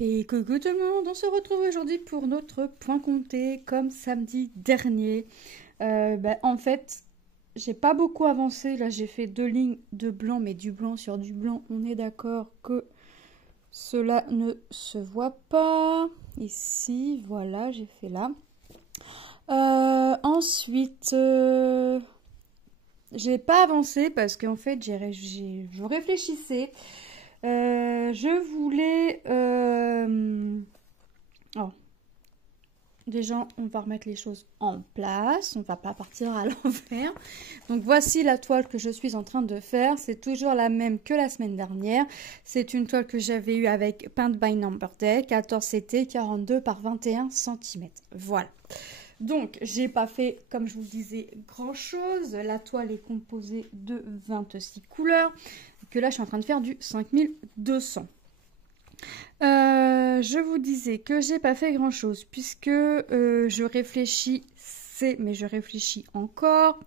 Et coucou tout le monde, on se retrouve aujourd'hui pour notre point compté comme samedi dernier. En fait, j'ai pas beaucoup avancé. Là, j'ai fait 2 lignes de blanc, mais du blanc sur du blanc. On est d'accord que cela ne se voit pas. Ici, voilà, j'ai fait là. Ensuite, j'ai pas avancé parce qu'en fait, je réfléchissais. Je voulais... oh, déjà, on va remettre les choses en place. On va pas partir à l'envers. Donc, voici la toile que je suis en train de faire. C'est toujours la même que la semaine dernière. C'est une toile que j'avais eue avec Paint by Number Day, 14 CT, 42 par 21 cm. Voilà. Donc, j'ai pas fait, comme je vous le disais, grand chose. La toile est composée de 26 couleurs. Que là, je suis en train de faire du 5200. Je vous disais que j'ai pas fait grand chose puisque je réfléchissais, mais je réfléchis encore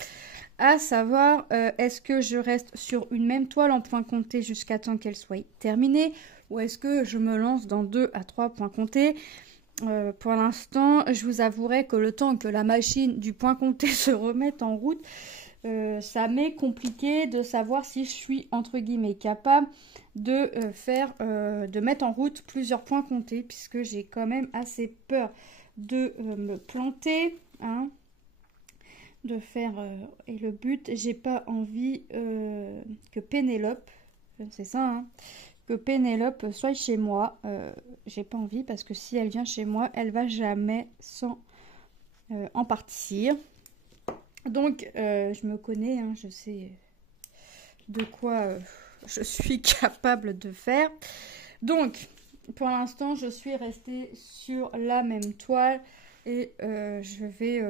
à savoir est-ce que je reste sur une même toile en point compté jusqu'à temps qu'elle soit terminée ou est-ce que je me lance dans 2 à 3 points comptés. Pour l'instant, je vous avouerai que le temps que la machine du point compté se remette en route, ça m'est compliqué de savoir si je suis entre guillemets capable de de mettre en route plusieurs points comptés puisque j'ai quand même assez peur de me planter, hein, de faire et le but, j'ai pas envie que Pénélope, c'est ça, hein, que Pénélope soit chez moi. J'ai pas envie parce que si elle vient chez moi, elle va jamais sans en partir. Donc, je me connais, hein, je sais de quoi je suis capable de faire. Donc, pour l'instant, je suis restée sur la même toile et je vais,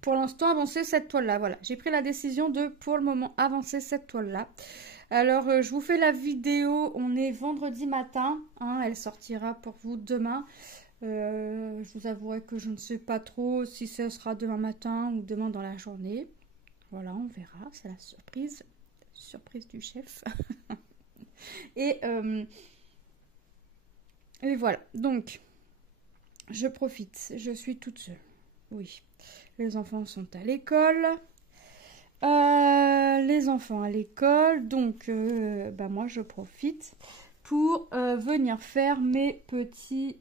pour l'instant, avancer cette toile-là. Voilà, j'ai pris la décision de, pour le moment, avancer cette toile-là. Alors, je vous fais la vidéo, on est vendredi matin, hein, elle sortira pour vous demain. Je vous avouerai que je ne sais pas trop si ce sera demain matin ou demain dans la journée. Voilà, on verra, c'est la surprise. Surprise du chef. et, euh, et voilà, donc, je profite, je suis toute seule. Oui, les enfants sont à l'école. Les enfants à l'école, donc moi je profite pour venir faire mes petits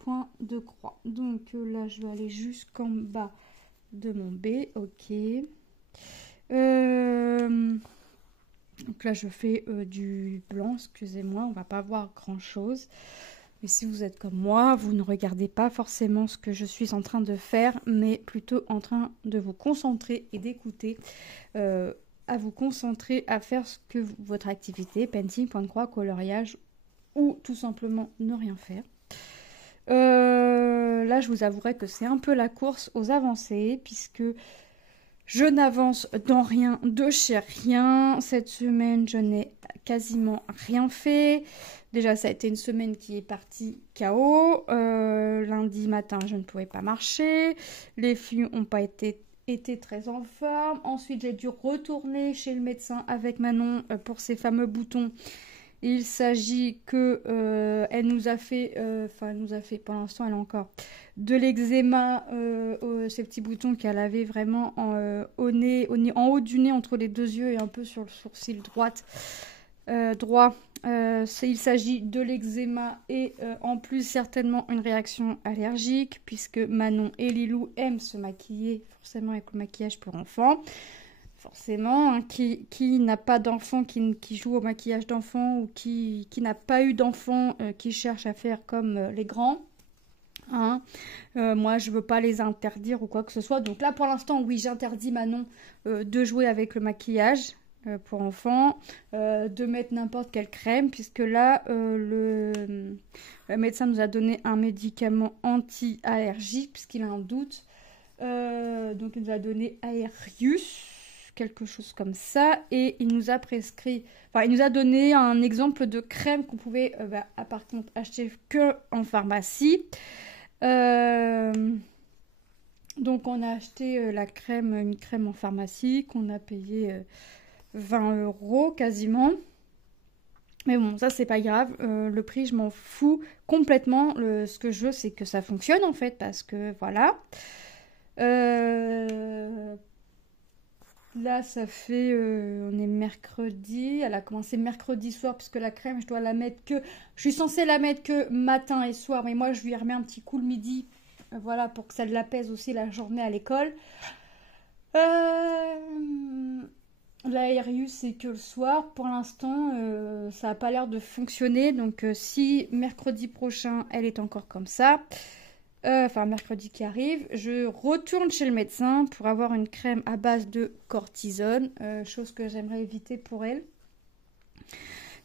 points de croix. Donc là je vais aller jusqu'en bas de mon B, ok. Donc là je fais du blanc, excusez-moi, on va pas voir grand chose. Mais si vous êtes comme moi, vous ne regardez pas forcément ce que je suis en train de faire, mais plutôt en train de vous concentrer et d'écouter, à vous concentrer à faire ce que votre activité, painting, point de croix, coloriage, ou tout simplement ne rien faire. Là, je vous avouerai que c'est un peu la course aux avancées, puisque je n'avance dans rien, de chez rien. Cette semaine, je n'ai quasiment rien fait. Déjà, ça a été une semaine qui est partie KO. Lundi matin, je ne pouvais pas marcher. Les filles n'ont pas été très en forme. Ensuite, j'ai dû retourner chez le médecin avec Manon pour ces fameux boutons. Il s'agit que elle nous a fait, pour l'instant, elle a encore de l'eczéma, ces petits boutons qu'elle avait vraiment au nez, en haut du nez, entre les deux yeux et un peu sur le sourcil droit. Il s'agit de l'eczéma et en plus certainement une réaction allergique puisque Manon et Lilou aiment se maquiller forcément avec le maquillage pour enfants. Forcément, hein, qui n'a pas d'enfant, qui joue au maquillage d'enfant ou qui n'a pas eu d'enfant, qui cherche à faire comme les grands. Hein. Moi, je veux pas les interdire ou quoi que ce soit. Donc là, pour l'instant, oui, j'interdis Manon de jouer avec le maquillage pour enfants, de mettre n'importe quelle crème, puisque là, le médecin nous a donné un médicament anti-allergique, puisqu'il a un doute. Donc, il nous a donné Aerius, quelque chose comme ça, et il nous a prescrit, il nous a donné un exemple de crème qu'on pouvait, par contre, acheter que en pharmacie. Donc on a acheté une crème en pharmacie qu'on a payé 20 € quasiment. Mais bon, ça c'est pas grave. Le prix, je m'en fous complètement. Ce que je veux, c'est que ça fonctionne en fait, parce que voilà. Euh, Là, ça fait, on est mercredi. Elle a commencé mercredi soir parce que la crème, je dois la mettre que, je suis censée la mettre que matin et soir, mais moi, je lui remets un petit coup le midi, voilà, pour que ça l'apaise aussi la journée à l'école. Euh, L'Aérius, c'est que le soir. Pour l'instant, ça n'a pas l'air de fonctionner. Donc, si mercredi prochain, elle est encore comme ça, enfin mercredi qui arrive, je retourne chez le médecin pour avoir une crème à base de cortisone, chose que j'aimerais éviter pour elle.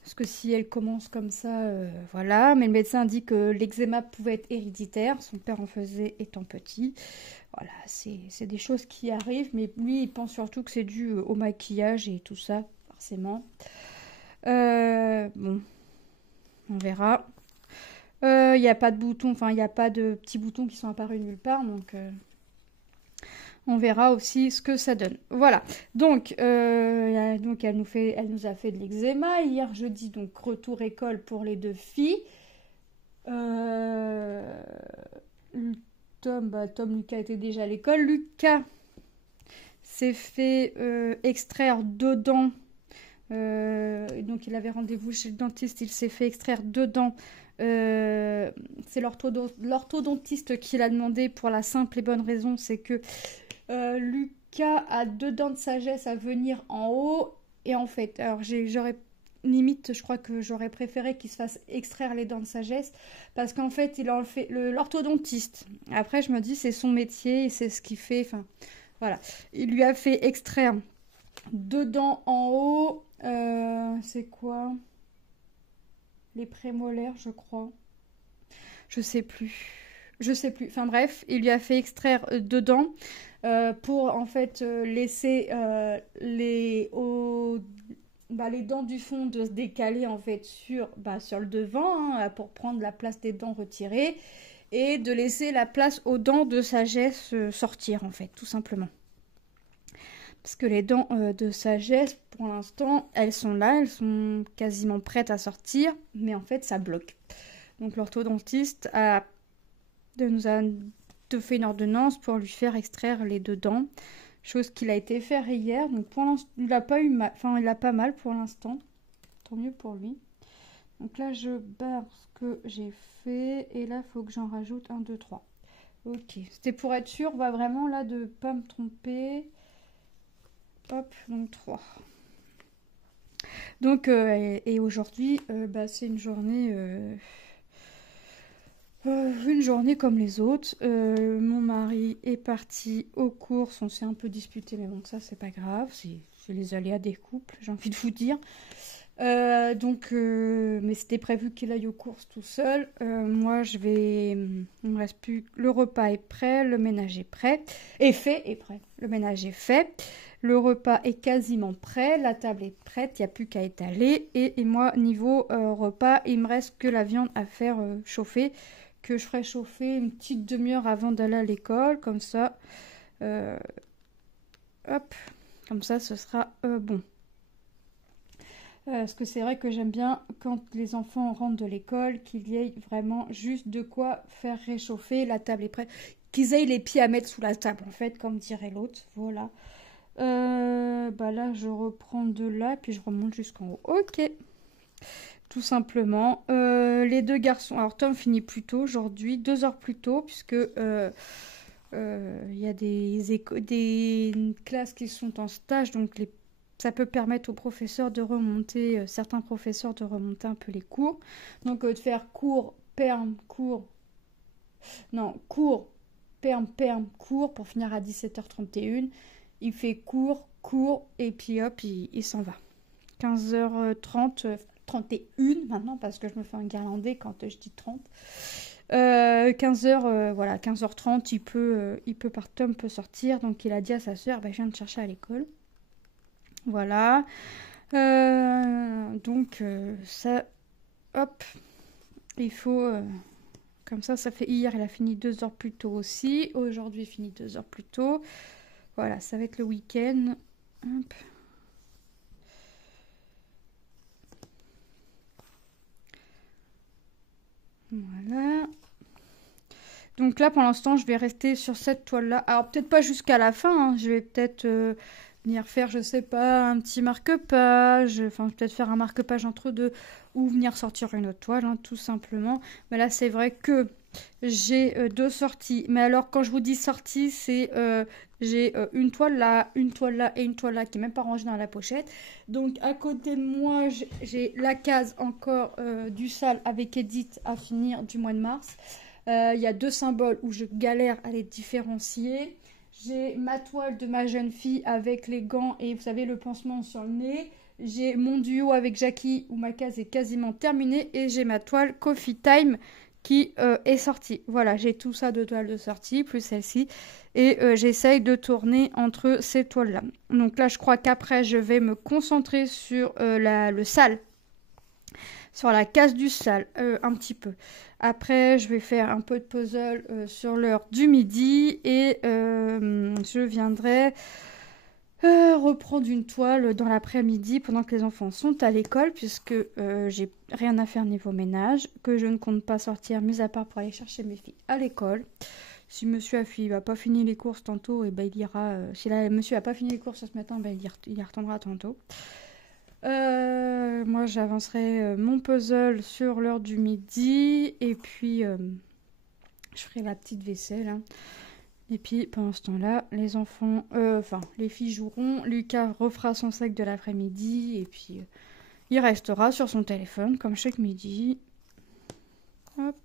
Parce que si elle commence comme ça, voilà. Mais le médecin dit que l'eczéma pouvait être héréditaire. Son père en faisait étant petit. Voilà, c'est des choses qui arrivent. Mais lui, il pense surtout que c'est dû au maquillage et tout ça, forcément. Bon, on verra. Il n'y a pas de boutons, enfin, il n'y a pas de petits boutons qui sont apparus nulle part. Donc, on verra aussi ce que ça donne. Voilà. Donc, elle nous a fait de l'eczéma hier jeudi, donc retour école pour les deux filles. Euh, Tom, Lucas était déjà à l'école. Lucas s'est fait extraire deux dents. Donc il avait rendez-vous chez le dentiste. Il s'est fait extraire deux dents. C'est l'orthodontiste qui l'a demandé pour la simple et bonne raison, c'est que Lucas a deux dents de sagesse à venir en haut. Et en fait, alors j'aurais limite, je crois que j'aurais préféré qu'il se fasse extraire les dents de sagesse, parce qu'en fait, il en fait l'orthodontiste. Après, je me dis, c'est son métier, c'est ce qu'il fait. Enfin, voilà. Il lui a fait extraire deux dents en haut. C'est quoi? Les prémolaires, je crois. Je sais plus. Je sais plus. Enfin bref, il lui a fait extraire deux dents pour en fait laisser les dents du fond de se décaler en fait sur le devant, hein, pour prendre la place des dents retirées, et de laisser la place aux dents de sagesse sortir en fait, tout simplement. Parce que les dents de sagesse, pour l'instant, elles sont là, elles sont quasiment prêtes à sortir, mais en fait, ça bloque. Donc l'orthodontiste nous a fait une ordonnance pour lui faire extraire les deux dents, chose qu'il a été faire hier. Donc pour l'instant, il n'a pas eu mal, enfin il a pas mal pour l'instant, tant mieux pour lui. Donc là, je barre ce que j'ai fait, et là, il faut que j'en rajoute 1, 2, 3. Ok, c'était pour être sûr, vraiment là, de pas me tromper. Hop, donc 3. Donc, et aujourd'hui, c'est une journée comme les autres. Mon mari est parti aux courses, on s'est un peu disputé, mais bon, ça c'est pas grave, c'est les aléas des couples, j'ai envie de vous dire. Mais c'était prévu qu'il aille aux courses tout seul. Moi, il me reste plus. Le repas est prêt, le ménage est prêt, est prêt. Le ménage est fait, le repas est quasiment prêt, la table est prête, il n'y a plus qu'à étaler. Et moi, niveau repas, il me reste que la viande à faire chauffer, que je ferai chauffer une petite demi-heure avant d'aller à l'école, comme ça. Hop, comme ça, ce sera bon. Parce que c'est vrai que j'aime bien quand les enfants rentrent de l'école, qu'il y ait vraiment juste de quoi faire réchauffer, la table est prête, qu'ils aient les pieds à mettre sous la table en fait, comme dirait l'autre, voilà. Là je reprends de là, puis je remonte jusqu'en haut, ok, tout simplement. Les deux garçons, alors Tom finit plus tôt aujourd'hui, 2 heures plus tôt, puisque il y a des classes qui sont en stage, donc ça peut permettre aux professeurs de remonter, certains professeurs de remonter un peu les cours. Donc de faire cours, perm, cours, non, cours, perm, cours, pour finir à 17h31. Il fait cours, et puis hop, il s'en va. 15h30, 31 maintenant, parce que je me fais un guirlandais quand je dis 30. 15h, voilà, 15h30, Tom peut sortir, donc il a dit à sa soeur, je viens de chercher à l'école. Voilà. Ça, hop, il faut, comme ça fait, hier il a fini 2 heures plus tôt aussi, aujourd'hui il finit 2 heures plus tôt. Voilà, ça va être le week-end. Hop. Voilà. Donc là, pour l'instant, je vais rester sur cette toile-là. Alors, peut-être pas jusqu'à la fin, hein. Je vais peut-être venir faire, je sais pas, un petit marque-page. Enfin, peut-être faire un marque-page entre deux. Ou venir sortir une autre toile, hein, tout simplement. Mais là, c'est vrai que j'ai deux sorties. Mais alors, quand je vous dis sortie, c'est... j'ai une toile là et une toile là qui n'est même pas rangée dans la pochette. Donc, à côté de moi, j'ai la case encore du sale avec Edith à finir du mois de mars. Il y a deux symboles où je galère à les différencier. J'ai ma toile de ma jeune fille avec les gants et vous savez le pansement sur le nez. J'ai mon duo avec Jackie où ma case est quasiment terminée. Et j'ai ma toile Coffee Time qui est sortie. Voilà, j'ai tout ça de toiles de sortie, plus celle-ci. Et j'essaye de tourner entre ces toiles-là. Donc là, je crois qu'après, je vais me concentrer sur le sale. Sur la case du sale, un petit peu. Après, je vais faire un peu de puzzle sur l'heure du midi et je viendrai reprendre une toile dans l'après-midi pendant que les enfants sont à l'école puisque j'ai rien à faire niveau ménage, que je ne compte pas sortir mis à part pour aller chercher mes filles à l'école. Si monsieur a fini, va pas fini les courses tantôt, et ben il ira. Si là, monsieur a pas fini les courses ce matin, ben il y retournera tantôt. Moi, j'avancerai mon puzzle sur l'heure du midi. Et puis, je ferai la petite vaisselle. Hein. Et puis, pendant ce temps-là, les enfants... Enfin, les filles joueront. Lucas refera son sac de l'après-midi. Et puis, il restera sur son téléphone, comme chaque midi. Hop.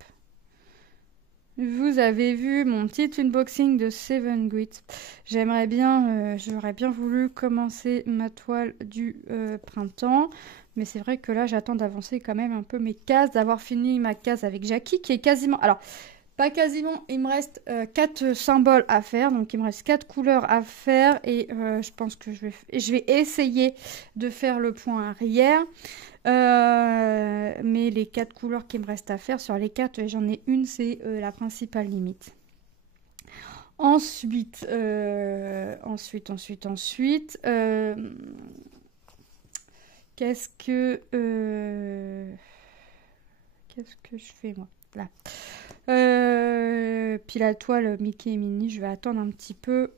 Vous avez vu mon petit unboxing de Seven Grit. J'aimerais bien, j'aurais bien voulu commencer ma toile du printemps. Mais c'est vrai que là, j'attends d'avancer quand même un peu mes cases, d'avoir fini ma case avec Jackie, qui est quasiment... Alors, pas quasiment, il me reste 4 symboles à faire. Donc, il me reste 4 couleurs à faire. Et je pense que je vais essayer de faire le point arrière. Mais les 4 couleurs qui me restent à faire, sur les 4, j'en ai une, c'est la principale limite. Ensuite, qu'est-ce que je fais moi là? Puis la toile Mickey et Minnie, je vais attendre un petit peu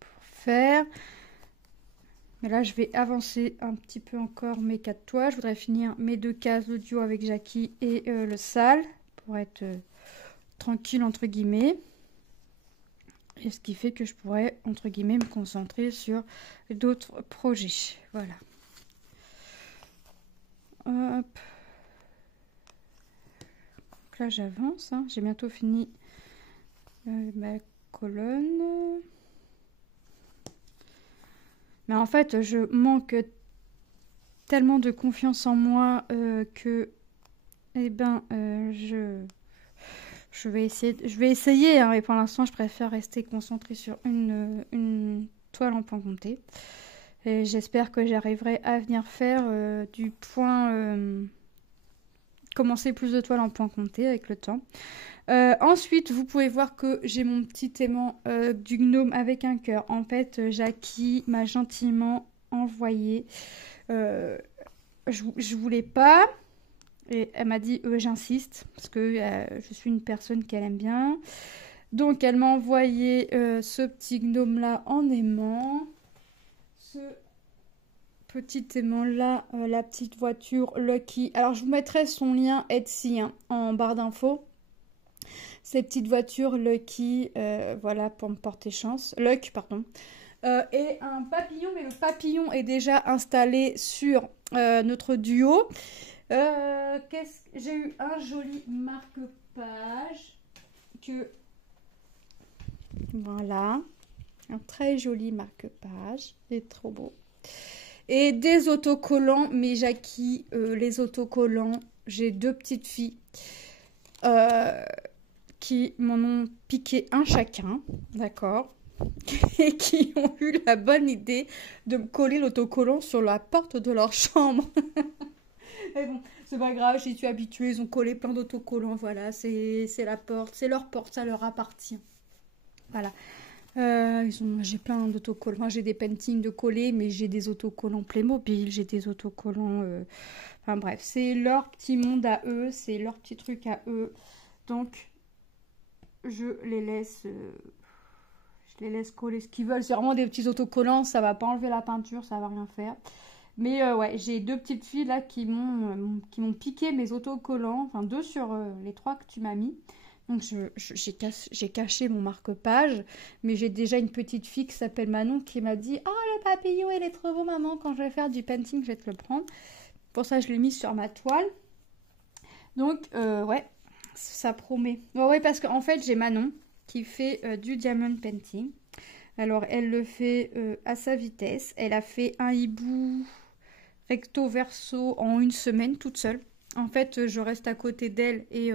pour faire. Mais là, je vais avancer un petit peu encore mes 4 toiles. Je voudrais finir mes 2 cases, le duo avec Jackie et le sale, pour être tranquille, entre guillemets. Et ce qui fait que je pourrais, entre guillemets, me concentrer sur d'autres projets. Voilà. Hop. Donc là, j'avance. Hein. J'ai bientôt fini ma colonne. Mais en fait, je manque tellement de confiance en moi que, eh ben, je vais essayer, hein, mais pour l'instant, je préfère rester concentrée sur une toile en point compté. Et j'espère que j'arriverai à venir faire du point, commencer plus de toiles en point compté avec le temps. Ensuite, vous pouvez voir que j'ai mon petit aimant du gnome avec un cœur. En fait, Jackie m'a gentiment envoyé. Je voulais pas. Et elle m'a dit, j'insiste, parce que je suis une personne qu'elle aime bien. Donc, elle m'a envoyé ce petit gnome-là en aimant. Ce petit aimant-là, la petite voiture Lucky. Alors, je vous mettrai son lien Etsy hein, en barre d'infos. Ces petites voitures Lucky, voilà, pour me porter chance. Luck, pardon. Et un papillon, mais le papillon est déjà installé sur notre duo. J'ai eu un joli marque-page que... Voilà. Un très joli marque-page. C'est trop beau. Et des autocollants, mais Jackie, les autocollants, j'ai 2 petites filles. Qui m'en ont piqué un chacun, d'accord, et qui ont eu la bonne idée de me coller l'autocollant sur la porte de leur chambre. Mais bon, c'est pas grave, j'y suis habituée, ils ont collé plein d'autocollants, voilà, c'est la porte, c'est leur porte, ça leur appartient. Voilà. J'ai plein d'autocollants, j'ai des paintings de collés, mais j'ai des autocollants Playmobil, j'ai des autocollants Enfin bref, c'est leur petit monde à eux, c'est leur petit truc à eux. Donc, je les laisse coller ce qu'ils veulent. C'est vraiment des petits autocollants, ça va pas enlever la peinture, ça va rien faire. Mais ouais, j'ai deux petites filles là qui m'ont piqué mes autocollants, enfin 2 sur les 3 que tu m'as mis. Donc j'ai caché mon marque-page, mais j'ai déjà une petite fille qui s'appelle Manon qui m'a dit « Oh, le papillon, il est trop beau, maman, quand je vais faire du painting, je vais te le prendre. » Pour ça, je l'ai mis sur ma toile. Donc, ouais, ça promet. Ouais, parce qu'en fait, j'ai Manon qui fait du diamond painting. Alors, elle le fait à sa vitesse. Elle a fait un hibou recto verso en 1 semaine toute seule. En fait, je reste à côté d'elle et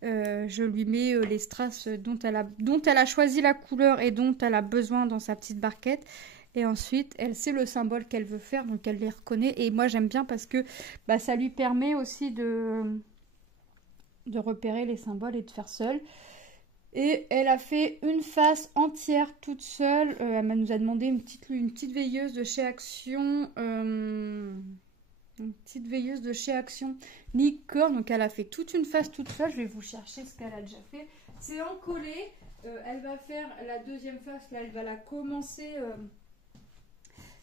je lui mets les strass dont elle a choisi la couleur et dont elle a besoin dans sa petite barquette. Et ensuite, elle sait le symbole qu'elle veut faire, donc elle les reconnaît. Et moi, j'aime bien parce que bah, ça lui permet aussi de repérer les symboles et de faire seule. Et elle a fait une face entière toute seule. Elle nous a demandé une petite veilleuse de chez Action. Une petite veilleuse de chez Action Licorne. Donc elle a fait toute une face toute seule. Je vais vous chercher ce qu'elle a déjà fait. C'est encollé. Elle va faire la deuxième face. Là, elle va la commencer.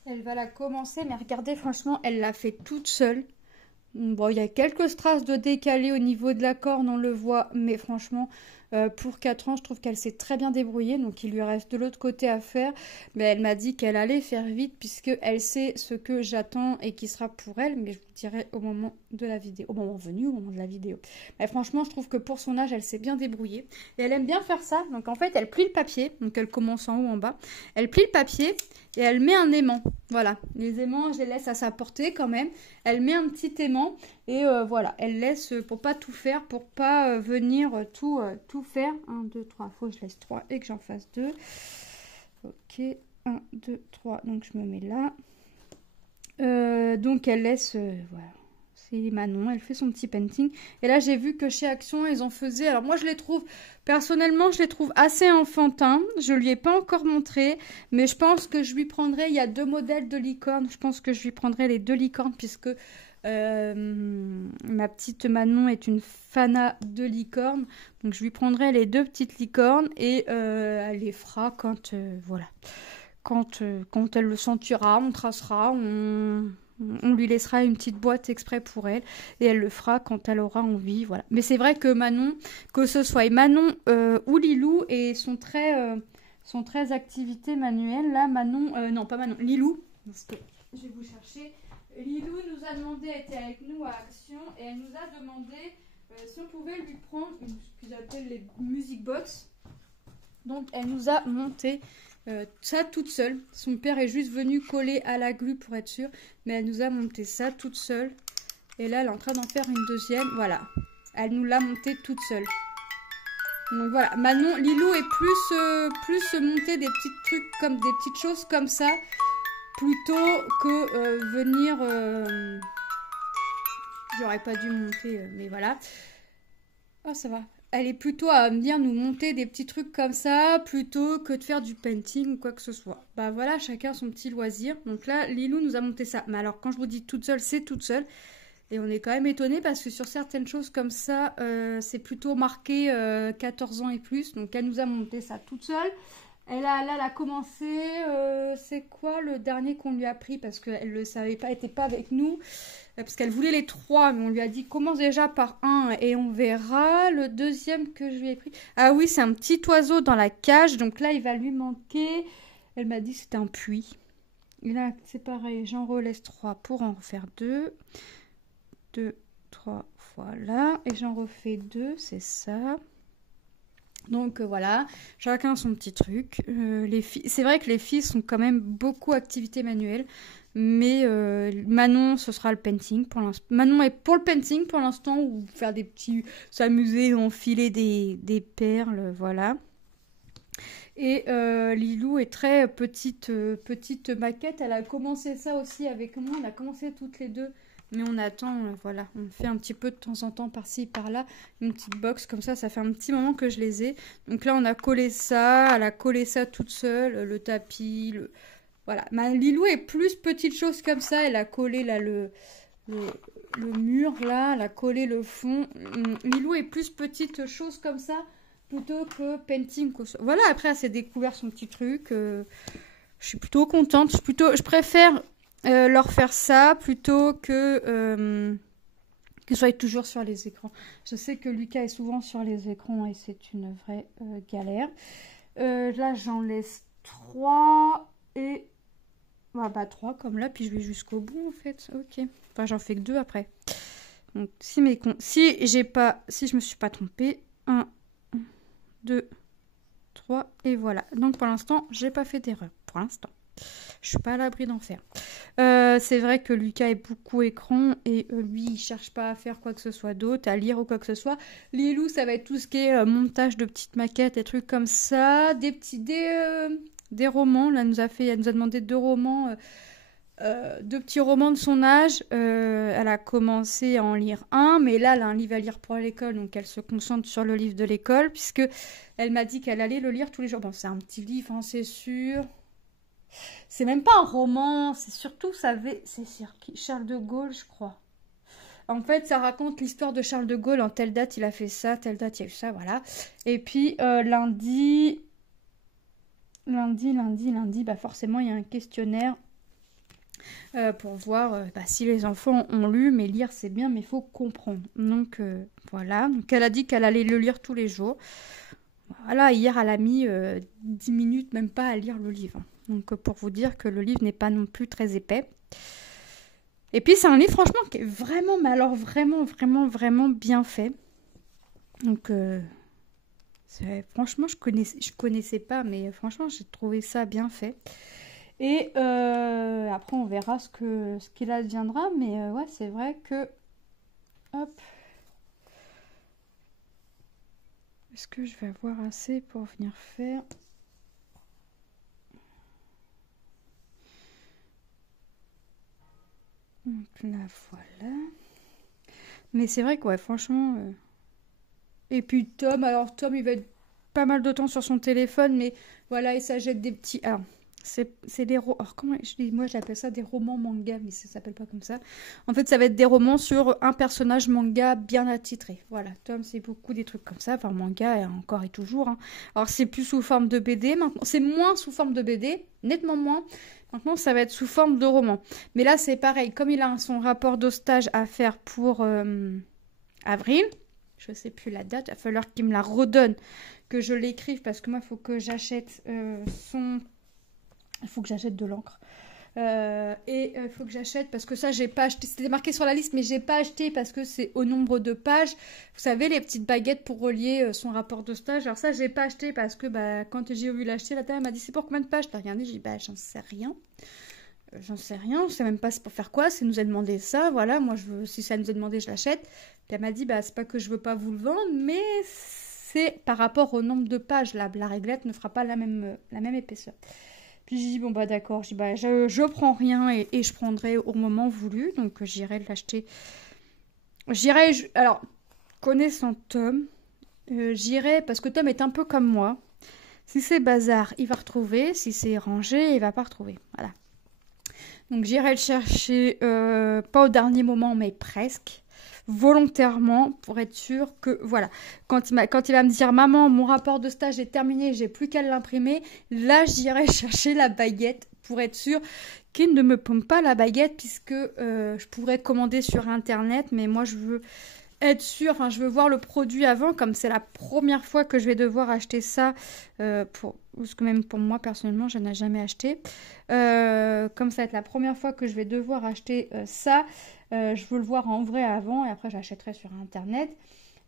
Mais regardez, franchement, elle l'a fait toute seule. Bon, il y a quelques strass de décalé au niveau de la corne, on le voit, mais franchement, pour 4 ans, je trouve qu'elle s'est très bien débrouillée, donc il lui reste de l'autre côté à faire. Mais elle m'a dit qu'elle allait faire vite, puisqu'elle sait ce que j'attends et qui sera pour elle, mais je vous dirai au moment de la vidéo, au moment venu, au moment de la vidéo. Mais franchement, je trouve que pour son âge, elle s'est bien débrouillée, et elle aime bien faire ça. Donc en fait, elle plie le papier, donc elle commence en haut, en bas, elle plie le papier, et elle met un aimant. Voilà, les aimants, je les laisse à sa portée quand même. Elle met un petit aimant et voilà, elle laisse pour pas tout faire, pour pas venir tout faire. 1, 2, 3, faut que je laisse 3 et que j'en fasse 2. Ok, 1, 2, 3, donc je me mets là. Donc elle laisse, voilà. C'est Manon, elle fait son petit painting. Et là, j'ai vu que chez Action, ils en faisaient. Alors moi, personnellement, je les trouve assez enfantins. Je lui ai pas encore montré, mais je pense que je lui prendrai, il y a 2 modèles de licorne. Je pense que je lui prendrai les 2 licornes, puisque ma petite Manon est une fana de licorne. Donc je lui prendrai les 2 petites licornes et elle les fera quand, voilà. Quand elle le sentira, on tracera, on lui laissera une petite boîte exprès pour elle et elle le fera quand elle aura envie, voilà. Mais c'est vrai que Manon, que ce soit Manon ou Lilou, et sont très activité manuelle. Là, Manon, non pas Manon, Lilou, parce que je vais vous chercher. Lilou nous a demandé, elle était avec nous à Action et elle nous a demandé si on pouvait lui prendre ce qu'ils appellent les music box. Donc elle nous a monté ça toute seule. Son père est juste venu coller à la glu pour être sûr, mais elle nous a monté ça toute seule. Et là, elle est en train d'en faire une deuxième. Voilà, elle nous l'a monté toute seule. Donc voilà, Manon, Lilou est plus monter des petits trucs comme des petites choses comme ça, plutôt que venir. J'aurais pas dû monter, mais voilà. Oh, ça va. Elle est plutôt à venir nous monter des petits trucs comme ça, plutôt que de faire du painting ou quoi que ce soit. Bah voilà, chacun son petit loisir. Donc là, Lilou nous a monté ça. Mais alors, quand je vous dis toute seule, c'est toute seule. Et on est quand même étonné parce que sur certaines choses comme ça, c'est plutôt marqué 14 ans et plus. Donc elle nous a monté ça toute seule. Elle a commencé, c'est quoi le dernier qu'on lui a pris parce qu'elle ne le savait pas, elle n'était pas avec nous. Parce qu'elle voulait les 3, mais on lui a dit commence déjà par 1 et on verra. Le deuxième que je lui ai pris. Ah oui, c'est un petit oiseau dans la cage, donc là il va lui manquer. Elle m'a dit c'était un puits. Et là c'est pareil, j'en relaisse 3 pour en refaire 2. 2, 3, voilà. Et j'en refais 2, c'est ça. Donc voilà, chacun son petit truc. Les filles, c'est vrai que les filles sont quand même beaucoup activité manuelle. Mais Manon, ce sera le painting pour l'instant. Manon est pour le painting pour l'instant, ou faire des petits, s'amuser, enfiler des perles, voilà. Et Lilou est très petite maquette. Elle a commencé ça aussi avec moi. On a commencé toutes les deux. Mais on attend, voilà, on fait un petit peu de temps en temps par-ci, par-là, une petite box comme ça fait un petit moment que je les ai. Donc là, on a collé ça, elle a collé ça toute seule, le tapis, voilà. Ma Lilou est plus petite chose comme ça, elle a collé là le mur, là, elle a collé le fond. Lilou est plus petite chose comme ça, plutôt que painting. Voilà, après, elle s'est découvert son petit truc. Je suis plutôt contente. Je préfère leur faire ça plutôt que qu'ils soient toujours sur les écrans. Je sais que Lucas est souvent sur les écrans et c'est une vraie galère. Là, j'en laisse 3 et... bah 3 comme là, puis je vais jusqu'au bout en fait. Ok. Enfin, j'en fais que 2 après. Donc, si je me suis pas trompée, 1, 2, 3 et voilà. Donc pour l'instant, j'ai pas fait d'erreur. Pour l'instant. Je suis pas à l'abri d'en faire. C'est vrai que Lucas est beaucoup écran et lui, il cherche pas à faire quoi que ce soit d'autre, à lire ou quoi que ce soit. Lilou, ça va être tout ce qui est montage de petites maquettes, des trucs comme ça, des romans. Là, elle nous a demandé 2 romans, 2 petits romans de son âge. Elle a commencé à en lire un, mais là, elle a un livre à lire pour l'école, donc elle se concentre sur le livre de l'école, puisque elle m'a dit qu'elle allait le lire tous les jours. Bon, c'est un petit livre, hein, c'est sûr. C'est même pas un roman, c'est surtout, c'est sur qui? Charles de Gaulle, je crois. En fait, ça raconte l'histoire de Charles de Gaulle. En telle date, il a fait ça, telle date, il y a eu ça, voilà. Et puis, lundi, bah forcément, il y a un questionnaire pour voir si les enfants ont lu. Mais lire, c'est bien, mais il faut comprendre. Donc, voilà. Donc, elle a dit qu'elle allait le lire tous les jours. Voilà, hier, elle a mis 10 minutes, même pas, à lire le livre. Donc, pour vous dire que le livre n'est pas non plus très épais. Et puis, c'est un livre, franchement, qui est vraiment, mais alors vraiment, vraiment, vraiment bien fait. Donc, franchement, je connaissais pas, mais franchement, j'ai trouvé ça bien fait. Et après, on verra ce qu'il adviendra. Mais ouais, c'est vrai que... Hop. Est-ce que je vais avoir assez pour venir faire... Donc là, voilà. Mais c'est vrai que, ouais, franchement... Et puis Tom, il va être pas mal de temps sur son téléphone, mais voilà, il s'achète des petits... Alors, c'est des... Alors, comment je dis? Moi, j'appelle ça des romans manga, mais ça s'appelle pas comme ça. En fait, ça va être des romans sur un personnage manga bien attitré. Voilà, Tom, c'est beaucoup des trucs comme ça. Enfin, manga, encore et toujours. Hein. Alors, c'est plus sous forme de BD. Maintenant, c'est moins sous forme de BD, nettement moins. Maintenant, ça va être sous forme de roman. Mais là, c'est pareil. Comme il a son rapport de stage à faire pour avril, je ne sais plus la date, il va falloir qu'il me la redonne, que je l'écrive, parce que moi, il faut que j'achète Il faut que j'achète de l'encre. Il faut que j'achète, parce que ça, j'ai pas acheté. C'était marqué sur la liste, mais j'ai pas acheté parce que c'est au nombre de pages. Vous savez, les petites baguettes pour relier son rapport de stage. Alors ça, j'ai pas acheté parce que quand j'ai voulu l'acheter, la dame m'a dit c'est pour combien de pages? T'as regardé? J'ai dit j'en sais rien. J'en sais rien, je sais même pas c'est pour faire quoi, c'est nous a demandé ça, voilà, moi si ça nous a demandé, je l'achète. Puis elle m'a dit, c'est pas que je veux pas vous le vendre, mais c'est par rapport au nombre de pages, la réglette ne fera pas la même épaisseur. Puis j'ai dit, bon d'accord, je prends rien et je prendrai au moment voulu, donc j'irai l'acheter. Alors, connaissant Tom, j'irai, parce que Tom est un peu comme moi, si c'est bazar, il va retrouver, si c'est rangé, il va pas retrouver, voilà. Donc j'irai le chercher, pas au dernier moment, mais presque, volontairement, pour être sûr que, voilà, quand il va me dire « Maman, mon rapport de stage est terminé, j'ai plus qu'à l'imprimer », là j'irai chercher la baguette pour être sûr qu'il ne me pompe pas la baguette, puisque je pourrais commander sur Internet, mais moi je veux être sûre, enfin je veux voir le produit avant, comme c'est la première fois que je vais devoir acheter ça, parce que même pour moi personnellement je n'ai jamais acheté, comme ça va être la première fois que je vais devoir acheter ça, je veux le voir en vrai avant et après j'achèterai sur Internet,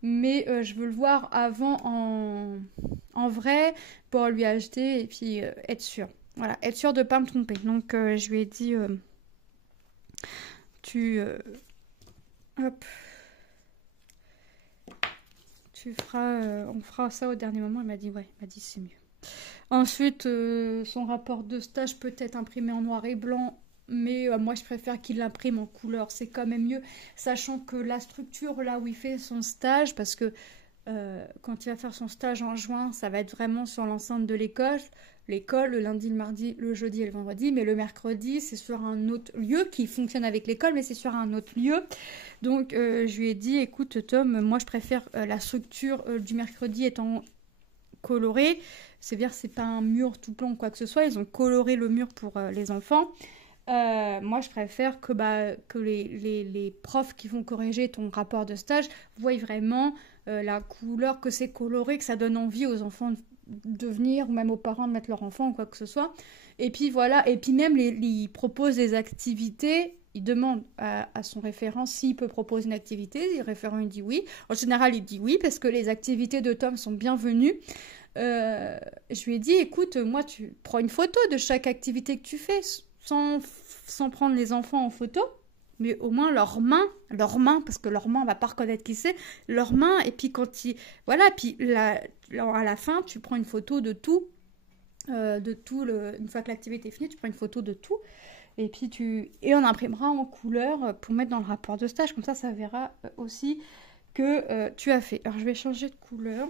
mais je veux le voir avant en vrai pour lui acheter et puis être sûre, voilà, être sûre de ne pas me tromper. Donc je lui ai dit hop, on fera ça au dernier moment. Elle m'a dit ouais, c'est mieux. Ensuite, son rapport de stage peut être imprimé en noir et blanc, mais moi je préfère qu'il l'imprime en couleur, c'est quand même mieux, sachant que la structure là où il fait son stage, parce que quand il va faire son stage en juin, ça va être vraiment sur l'enceinte de l'école. l'école le lundi, le mardi, le jeudi et le vendredi, mais le mercredi, c'est sur un autre lieu qui fonctionne avec l'école, mais c'est sur un autre lieu. Donc, je lui ai dit, écoute, Tom, moi, je préfère la structure du mercredi étant colorée. C'est-à-dire, c'est pas un mur tout blanc ou quoi que ce soit. Ils ont coloré le mur pour les enfants. Moi, je préfère que les profs qui vont corriger ton rapport de stage voient vraiment la couleur, que c'est coloré, que ça donne envie aux enfants de venir, ou même aux parents de mettre leur enfant, ou quoi que ce soit. Et puis voilà, et puis même, ils proposent des activités, ils demandent à son référent s'il peut proposer une activité, le référent il dit oui. En général, il dit oui, parce que les activités de Tom sont bienvenues. Je lui ai dit, écoute, moi, tu prends une photo de chaque activité que tu fais, sans prendre les enfants en photo, mais au moins leurs mains, parce que leurs mains, on va pas reconnaître qui c'est, leurs mains, et puis voilà, puis à la fin, tu prends une photo de tout, une fois que l'activité est finie, tu prends une photo de tout, et puis et on imprimera en couleur pour mettre dans le rapport de stage, comme ça verra aussi que tu as fait. Alors, je vais changer de couleur.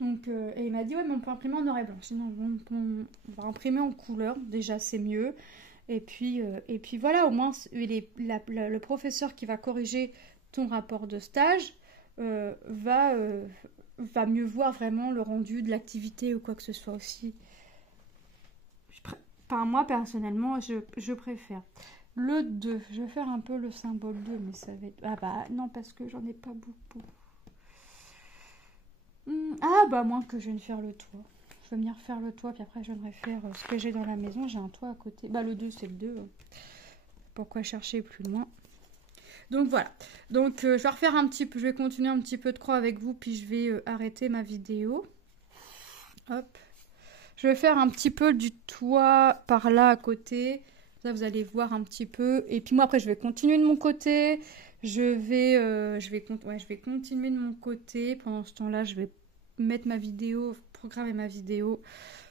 Donc, et il m'a dit, ouais, mais on peut imprimer en noir et blanc. Sinon, on va imprimer en couleur. Déjà, c'est mieux. Et puis voilà, au moins, le professeur qui va corriger ton rapport de stage va mieux voir vraiment le rendu de l'activité ou quoi que ce soit aussi. Moi, personnellement, je préfère. Le 2, je vais faire un peu le symbole 2, mais ça va être... Ah bah non, parce que j'en ai pas beaucoup. Ah bah moins que je viens de faire le toit. Je vais venir faire le toit, puis après je viendrai faire ce que j'ai dans la maison. J'ai un toit à côté. Bah le 2 c'est le 2. Pourquoi chercher plus loin? Donc voilà. Donc je vais refaire un petit peu, je vais continuer un petit peu de croix avec vous, puis je vais arrêter ma vidéo. Hop. Je vais faire un petit peu du toit par là à côté. Ça vous allez voir un petit peu. Et puis moi après je vais continuer de mon côté. Je vais continuer de mon côté. Pendant ce temps-là, je vais mettre ma vidéo, programmer ma vidéo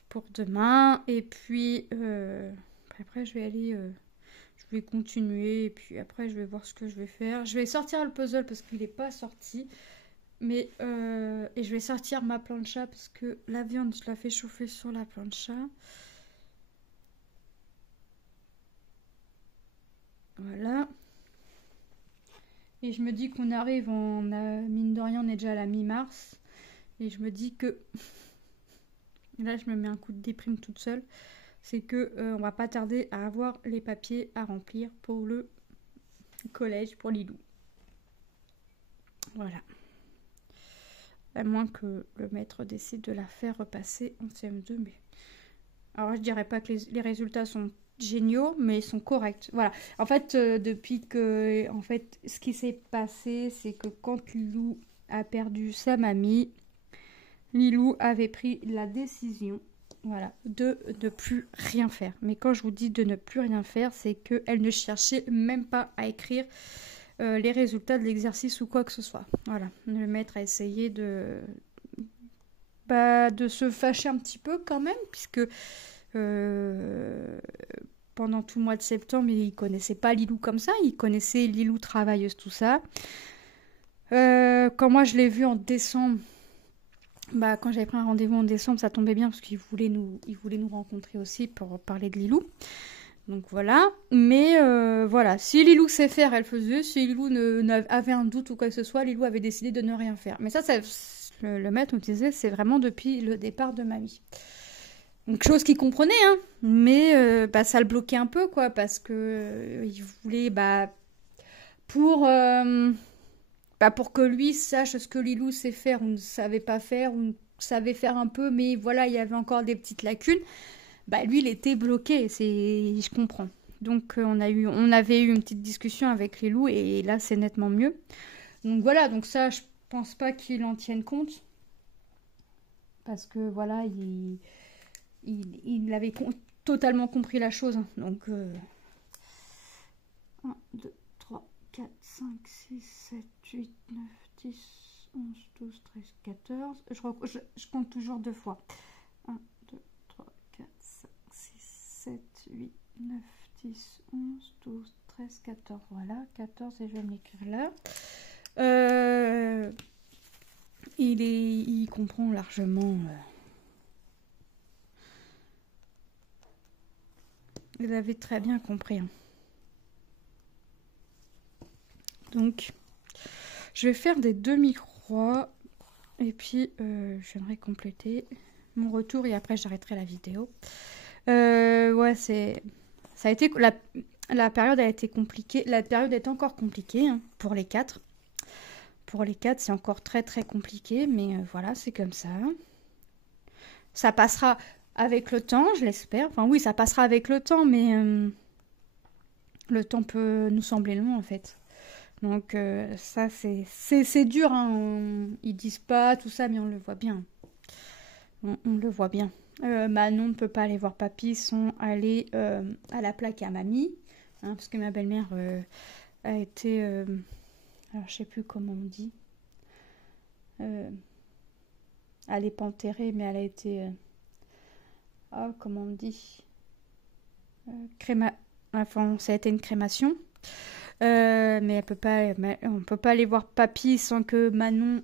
pour demain. Et puis, après, je vais continuer. Et puis après, je vais voir ce que je vais faire. Je vais sortir le puzzle parce qu'il n'est pas sorti. Mais, et je vais sortir ma plancha parce que la viande, je la fais chauffer sur la plancha. Voilà. Et je me dis qu'on arrive mine de rien, on est déjà à la mi-mars. Et je me dis que... Là, je me mets un coup de déprime toute seule. C'est que on va pas tarder à avoir les papiers à remplir pour le collège, pour Lilou. Voilà. À moins que le maître décide de la faire repasser en CM2. Mais... Alors, je dirais pas que les résultats sont géniaux, mais ils sont corrects. Voilà. En fait, depuis que... En fait, ce qui s'est passé, c'est que quand Lilou a perdu sa mamie, Lilou avait pris la décision, voilà, de ne plus rien faire. Mais quand je vous dis de ne plus rien faire, c'est qu'elle ne cherchait même pas à écrire les résultats de l'exercice ou quoi que ce soit. Voilà. Le maître a essayé de se fâcher un petit peu quand même, puisque... pendant tout le mois de septembre, il connaissait pas Lilou comme ça, il connaissait Lilou travailleuse, tout ça. Quand moi je l'ai vu en décembre, quand j'avais pris un rendez-vous en décembre, ça tombait bien parce qu'il voulait nous rencontrer aussi pour parler de Lilou. Donc voilà. Mais voilà, si Lilou sait faire, elle faisait. Si Lilou avait un doute ou quoi que ce soit, Lilou avait décidé de ne rien faire. Mais ça le maître nous disait, c'est vraiment depuis le départ de mamie. Donc chose qu'il comprenait, hein, mais ça le bloquait un peu, quoi, parce que il voulait, pour que lui sache ce que Lilou sait faire ou ne savait pas faire, ou savait faire un peu, mais voilà, il y avait encore des petites lacunes. Lui, il était bloqué, je comprends. Donc on avait eu une petite discussion avec Lilou, et là, c'est nettement mieux. Donc voilà, donc ça, je pense pas qu'il en tienne compte, parce que voilà, il avait totalement compris la chose. Donc, 1, 2, 3, 4, 5, 6, 7, 8, 9, 10, 11, 12, 13, 14. Je compte toujours 2 fois. 1, 2, 3, 4, 5, 6, 7, 8, 9, 10, 11, 12, 13, 14. Voilà, 14 et je vais me l'écrire là. Il comprend largement... Il avait très bien compris. Hein. Donc, je vais faire des demi-croix. Et puis, je viendrai compléter mon retour et après, j'arrêterai la vidéo. Ouais, ça a été... La période a été compliquée. La période est encore compliquée hein, pour les 4. Pour les 4, c'est encore très très compliqué. Mais voilà, c'est comme ça. Ça passera avec le temps, je l'espère. Enfin oui, ça passera avec le temps, mais le temps peut nous sembler long en fait. Donc ça, c'est dur. Hein. Ils disent pas tout ça, mais on le voit bien. On le voit bien. Manon ne peut pas aller voir papy, ils sont allés à la plaque à mamie. Hein, parce que ma belle-mère a été... alors je sais plus comment on dit. Elle n'est pas enterrée, mais elle a été... comment on dit Enfin, ça a été une crémation. Mais on peut pas aller voir papy sans que Manon,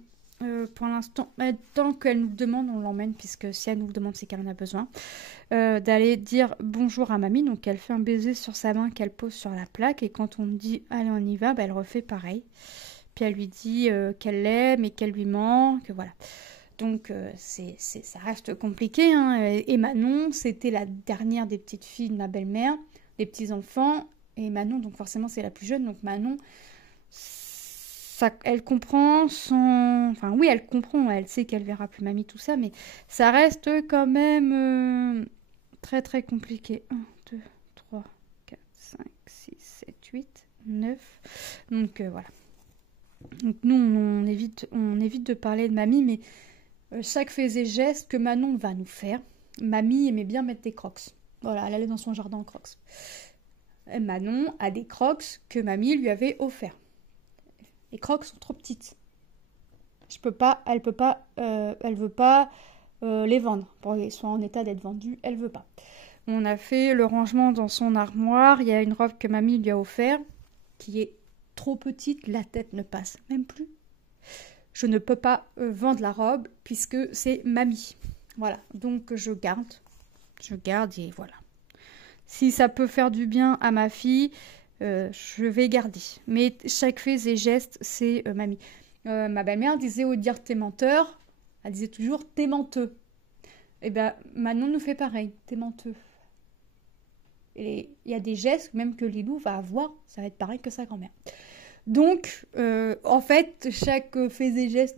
pour l'instant, tant qu'elle nous demande, on l'emmène, puisque si elle nous demande, c'est qu'elle en a besoin, d'aller dire bonjour à mamie. Donc elle fait un baiser sur sa main qu'elle pose sur la plaque, et quand on dit allez on y va, elle refait pareil. Puis elle lui dit qu'elle l'aime et qu'elle lui manque, voilà. Donc ça reste compliqué. Hein. Et Manon, c'était la dernière des petites filles de ma belle-mère, des petits-enfants. Et Manon, donc forcément, c'est la plus jeune. Donc Manon, elle comprend sans... Enfin oui, elle comprend. Elle sait qu'elle verra plus mamie, tout ça. Mais ça reste quand même très très compliqué. 1, 2, 3, 4, 5, 6, 7, 8, 9. Donc voilà. Donc nous, on évite de parler de mamie, mais... chaque fait et geste que Manon va nous faire. Mamie aimait bien mettre des crocs. Voilà, elle allait dans son jardin en crocs. Et Manon a des crocs que mamie lui avait offerts. Les crocs sont trop petites. Elle veut pas les vendre pour qu'ils soient en état d'être vendus. Elle veut pas. On a fait le rangement dans son armoire. Il y a une robe que mamie lui a offerte qui est trop petite. La tête ne passe même plus. Je ne peux pas vendre la robe puisque c'est mamie. Voilà, donc je garde et voilà. Si ça peut faire du bien à ma fille, je vais garder. Mais chaque fait et geste, c'est mamie. Ma belle-mère disait au dire t'es menteur, elle disait toujours t'es menteux. Et ben Manon nous fait pareil, t'es menteux. Et il y a des gestes même que Lilou va avoir, ça va être pareil que sa grand-mère. Donc, en fait, chaque fait et geste,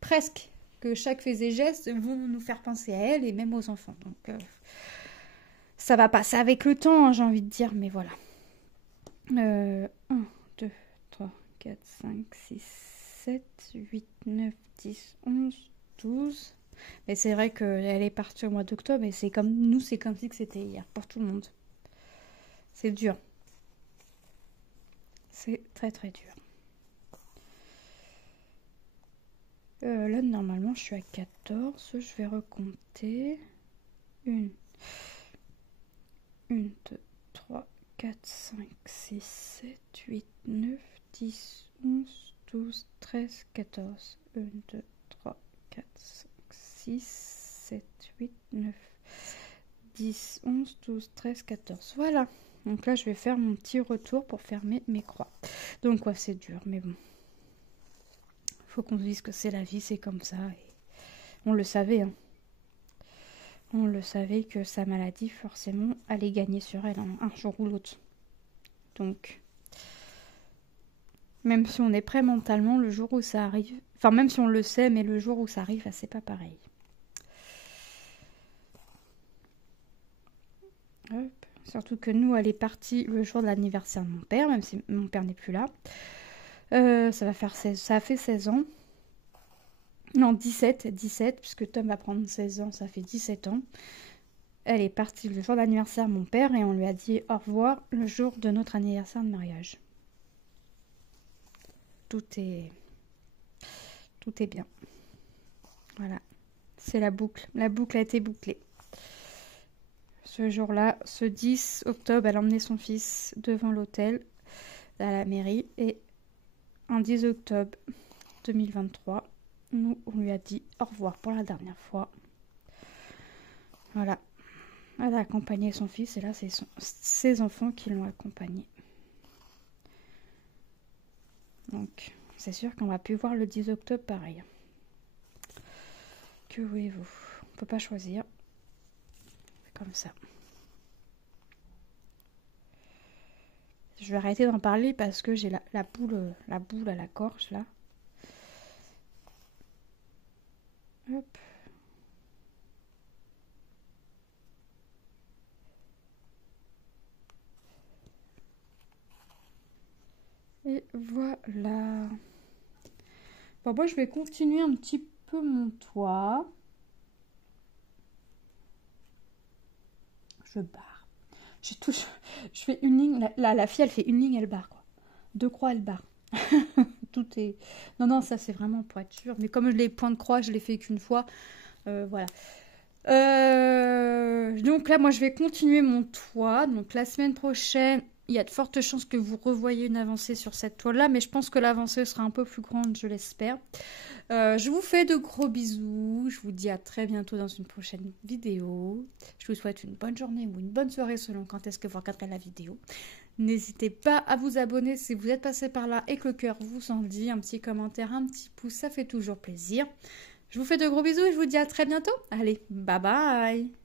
presque que chaque fait et geste vont nous faire penser à elle et même aux enfants. Donc, ça va passer avec le temps, hein, j'ai envie de dire, mais voilà. 1, 2, 3, 4, 5, 6, 7, 8, 9, 10, 11, 12. Mais c'est vrai qu'elle est partie au mois d'octobre et c'est comme nous, c'est comme si c'était hier pour tout le monde. C'est dur. C'est très très dur. Là, normalement, je suis à 14. Je vais recompter. 1, 2, 3, 4, 5, 6, 7, 8, 9, 10, 11, 12, 13, 14. 1, 2, 3, 4, 5, 6, 7, 8, 9, 10, 11, 12, 13, 14. Voilà. Donc là, je vais faire mon petit retour pour fermer mes croix. Donc, ouais, c'est dur, mais bon. Faut qu'on se dise que c'est la vie, c'est comme ça. Et on le savait, hein. On le savait que sa maladie, forcément, allait gagner sur elle un jour ou l'autre. Donc, même si on est prêt mentalement, le jour où ça arrive... Enfin, même si on le sait, mais le jour où ça arrive, c'est pas pareil. Hop. Surtout que nous, elle est partie le jour de l'anniversaire de mon père, même si mon père n'est plus là. Ça a fait 16 ans. Non, 17, puisque Tom va prendre 16 ans, ça fait 17 ans. Elle est partie le jour de l'anniversaire de mon père et on lui a dit au revoir le jour de notre anniversaire de mariage. Tout est bien. Voilà, c'est la boucle. La boucle a été bouclée. Ce jour-là, ce 10 octobre, elle a emmené son fils devant l'hôtel à la mairie. Et un 10 octobre 2023, nous, on lui a dit au revoir pour la dernière fois. Voilà. Elle a accompagné son fils et là, c'est ses enfants qui l'ont accompagné. Donc, c'est sûr qu'on va plus voir le 10 octobre pareil. Que voulez-vous? On peut pas choisir. Comme ça. Je vais arrêter d'en parler parce que j'ai la boule à la gorge là. Hop. Et voilà. Bon, moi, je vais continuer un petit peu mon toit. Je barre. Je fais une ligne. La fille, elle fait une ligne, elle barre, quoi. Deux croix, elle barre. Tout est... Non, ça, c'est vraiment pour être sûr. Mais comme les points de croix, je les fais qu'une fois. Voilà. Donc là, moi, je vais continuer mon toit. Donc la semaine prochaine, il y a de fortes chances que vous revoyez une avancée sur cette toile-là, mais je pense que l'avancée sera un peu plus grande, je l'espère. Je vous fais de gros bisous. Je vous dis à très bientôt dans une prochaine vidéo. Je vous souhaite une bonne journée ou une bonne soirée selon quand est-ce que vous regarderez la vidéo. N'hésitez pas à vous abonner si vous êtes passé par là et que le cœur vous en dit. Un petit commentaire, un petit pouce, ça fait toujours plaisir. Je vous fais de gros bisous et je vous dis à très bientôt. Allez, bye bye!